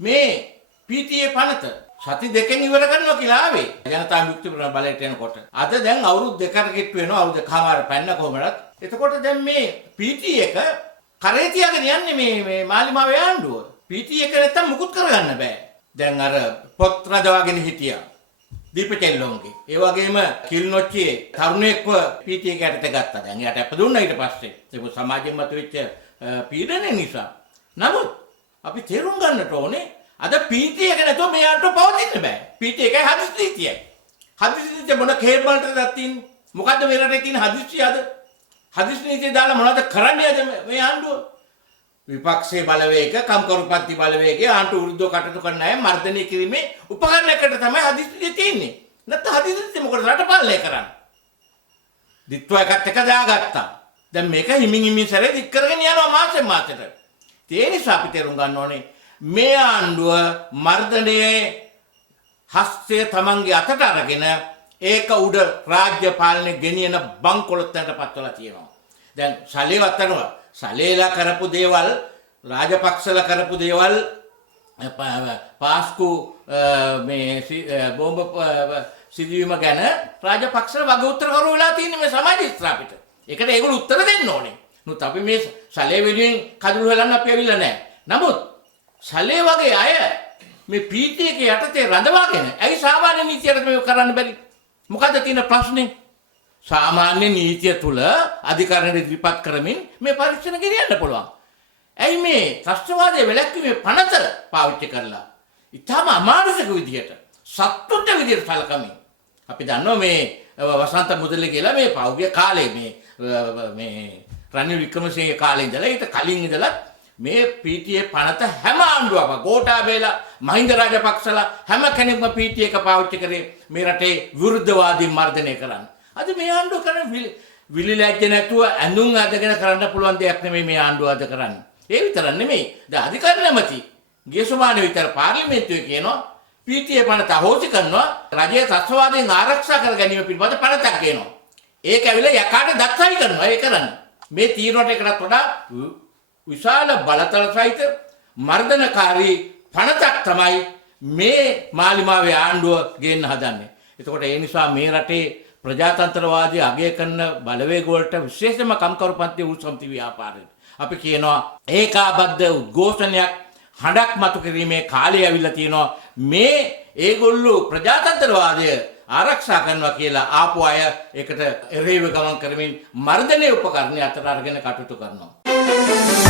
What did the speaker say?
මේ PTA පනත සති දෙකෙන් ඉවර කරනවා කියලා ආවේ. ජනතා විමුක්ති බලයට එනකොට. අද දැන් අවුරුදු දෙකකට ගෙට්ටු වෙනවා. අවුරුදු දෙකමාර පැන්න කොහමදත්. එතකොට දැන් මේ PTA එක කරේ තියාගෙන යන්නේ මේ මාලිමාවේ ආණ්ඩුව. PTA එක නැත්තම් මුකුත් කරගන්න බෑ. දැන් අර පොත් රඳවාගෙන හිටියා. දීපචෙල්ලොන්ගේ. ඒ වගේම කිල්නොච්චියේ තරුණයෙක්ව PTA එකට ගත්තා. දැන් එයාට අප දුන්නා ඊට පස්සේ. ඒක සමාජයෙන් මතුවෙච්ච පීඩනය නිසා. නමුත් අපි තේරුම් ගන්නට ඕනේ අද PTA එක නැතුව මෙයාට පවතින්න බෑ. PTA එකයි හදිසි නීතියයි. හදිසි නීතිය මොන කේබල්ටද තියෙන්නේ? මොකද්ද මේ රටේ තියෙන හදිසි අද? හදිසි නීතිය දාලා මොනවද කරන්නේ අද මේ ආණ්ඩුව? විපක්ෂයේ බලවේග, කම්කරුපත්ති බලවේගය ආණ්ඩුව විරුද්ධව කටයුතු කරන අය මර්ධනය කිරීමේ උපකරණයකට තමයි හදිසි නීතිය තියෙන්නේ. නැත්නම් හදිසි නීතිය මොකටද රට පාලනය කරන්නේ? දිත්ව එකත් එක දාගත්තා. දැන් මේක හිමින් සැරේ දික් කරගෙන යනවා මාසෙන් මාසෙට. ඒ නිසා අපි තේරුම් ගන්න ඕනේ මේ ආණ්ඩුව මර්ධනයේ හස්තය තමන්ගේ අතට අරගෙන ඒක උඩ රාජ්‍ය පාලනය ගෙනියන බංකොලොත්තට පත්වලා තියෙනවා. දැන් ශලේවත් අරනවා. ශලේලා කරපු දේවල්, රාජපක්ෂලා කරපු දේවල් පාස්කු මේ බෝම්බ සිදුවීම ගැන රාජපක්ෂලා වග උත්තර කරු වෙලා තියෙන්නේ මේ සමාජ ස්ථාපිත. ඒකට ඒගොල්ලෝ උත්තර දෙන්න ඕනේ. නමුත් අපි මේ ශලේ වෙනුවෙන් කඳුළු හලන්න අපි ඇවිල්ලා නැහැ. නමුත් ශලේ වගේ අය මේ PTA එක යටතේ රඳවාගෙන ඇයි සාමාන්‍ය නීතියට මේක කරන්න බැරි? මොකද්ද තියෙන ප්‍රශ්නේ? සාමාන්‍ය නීතිය තුල අධිකරණ ඉදිරිපත් කරමින් මේ පරීක්ෂණ ගෙනියන්න පුළුවන්. ඇයි මේ ත්‍රස්තවාදයේ වැළැක්වීමේ පනත පාවිච්චි කරලා ඊටම අමානුෂික විදියට සත්තුන්ට විදියට සැලකමින් අපි දන්නවා මේ වසන්ත මුදලි කියලා මේ පෞද්ගලික කාලේ මේ රනිල් වික්‍රමසිංහගේ කාලේ ඉඳලා ඊට කලින් ඉඳලා මේ PTA පනත හැම ආණ්ඩුවක්ම ගෝඨාභයලා මහින්ද රාජපක්ෂලා හැම කෙනෙක්ම PTA එක පාවිච්චි කරේ මේ රටේ විරුද්ධවාදී මර්ධනය කරන්න. අද මේ ආණ්ඩුව කරන්නේ විලිලැජ්ජ නැතුව ඇඳුම් අදගෙන කරන්න පුළුවන් දෙයක් නෙමෙයි මේ ආණ්ඩුව අද කරන්නේ. ඒ විතර නෙමෙයි. දැන් අධිකරණ නැමැති ගියසුමාන විතර පාර්ලිමේන්තුවේ කියනවා PTA පනත අහෝසි කරනවා රජයේ තත්ත්වවාදයෙන් ආරක්ෂා කර ගැනීම පිළිබඳ පනතක් කියනවා. ඒක ඇවිල්ලා යකාට දක්සයි කරනවා. ඒ කරන්නේ. මේ තීරණයට එකටත් වඩා විශාල බලතල සහිත මර්ධනකාරී පනතක් තමයි මේ මාලිමාවේ ආණ්ඩුව ගේන්න හදන්නේ. එතකොට ඒ නිසා මේ රටේ ප්‍රජාතන්ත්‍රවාදී අගය කරන බලවේග වලට විශේෂම කම්කරුපන්ති උත්සම්ති ව්‍යාපාරය. අපි කියනවා ඒකාබද්ධ උද්ඝෝෂණයක් හඬක් මතු කිරීමේ කාලය ඇවිල්ලා තියෙනවා. මේ ඒගොල්ලෝ ප්‍රජාතන්ත්‍රවාදය ආරක්ෂා කරනවා කියලා ආපු අය ඒකට එරෙහිව ගමන් කරමින් මර්ධනයේ උපකරණ අතර අරගෙන කටයුතු කරනවා.